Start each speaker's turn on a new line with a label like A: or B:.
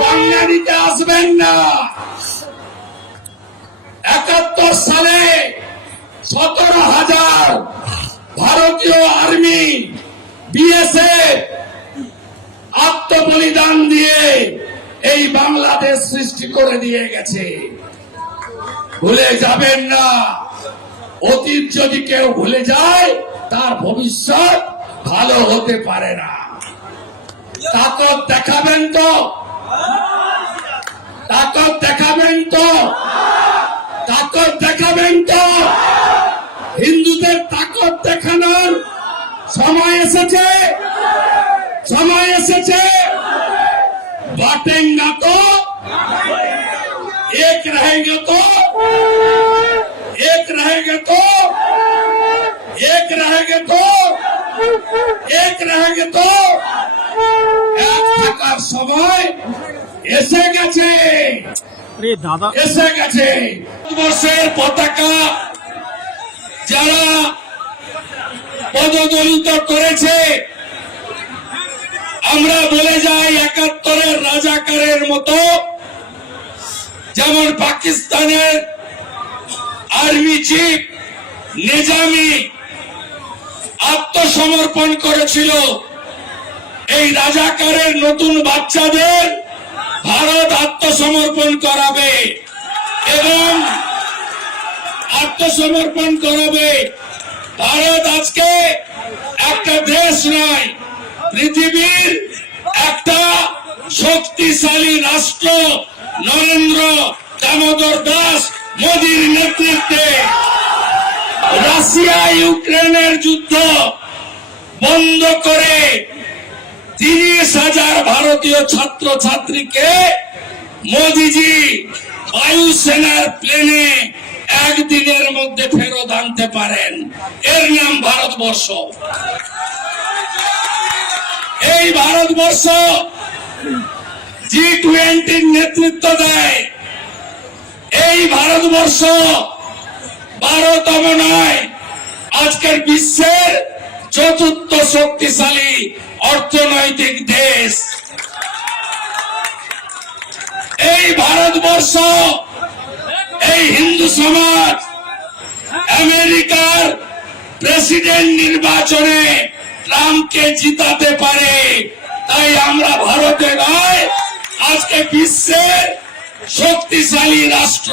A: কল্যাণীতে আসবেন না। একাত্তর সালে সতেরো হাজার ভারতীয় আর্মি বিএসএফ আত্মবলিদান দিয়ে এই বাংলাদেশ সৃষ্টি করে দিয়ে গেছে। ভুলে যাবেন না। অতীত যদি কেউ ভুলে যায়, তার ভবিষ্যৎ ভালো হতে পারে না। তাকত দেখাবেন। কাকর দেখাবেন তো? কাকর দেখাবেন তো? হিন্দুদের তাকত দেখানোর সময় এসেছে? সময় এসেছে? বাটেন না তো? এক রহেগে তো? এক রহেগে তো? এক রহেগে তো? এক রহেগে তো? এক থাকার সময় এসে গেছে।
B: দাদা।
A: এসে গেছে। ভারতবর্ষের পতাকা যারা পদদলিত করেছে আমরা বলে যাই একাত্তরের রাজাকারের মতো যেমন পাকিস্তানের আর্মি চিফ নিজামি আত্মসমর্পণ করেছিল এই রাজাকারের নতুন বাচ্চাদের। ভারত আত্মসমর্পণ করাবে এবং আত্মসমর্পণ করাবে। ভারত আজকে একটা দেশ নয়, পৃথিবীর একটা শক্তিশালী রাষ্ট্র, নরেন্দ্র দামোদর দাস মোদীর নেতৃত্বে। রাশিয়া ইউক্রেনের যুদ্ধ বন্ধ করে তিরিশ হাজার ভারতীয় ছাত্র ছাত্রীকে মোদিজি বায়ুসেনার প্লেনে একদিনের মধ্যে ফেরত আনতে পারেন। এর নাম ভারতবর্ষ। এই ভারতবর্ষ জি টোয়েন্টির নেতৃত্ব দেয়। এই ভারতবর্ষ বারোতম নয়, আজকের বিশ্বের চতুর্থ শক্তিশালী অর্থনৈতিক দেশ। এই ভারতবর্ষ, এই হিন্দু সমাজ, আমেরিকার প্রেসিডেন্ট নির্বাচনে ট্রাম্পকে জিতাতে পারে। তাই আমরা ভারতে নয়, আজকে বিশ্বের শক্তিশালী রাষ্ট্র।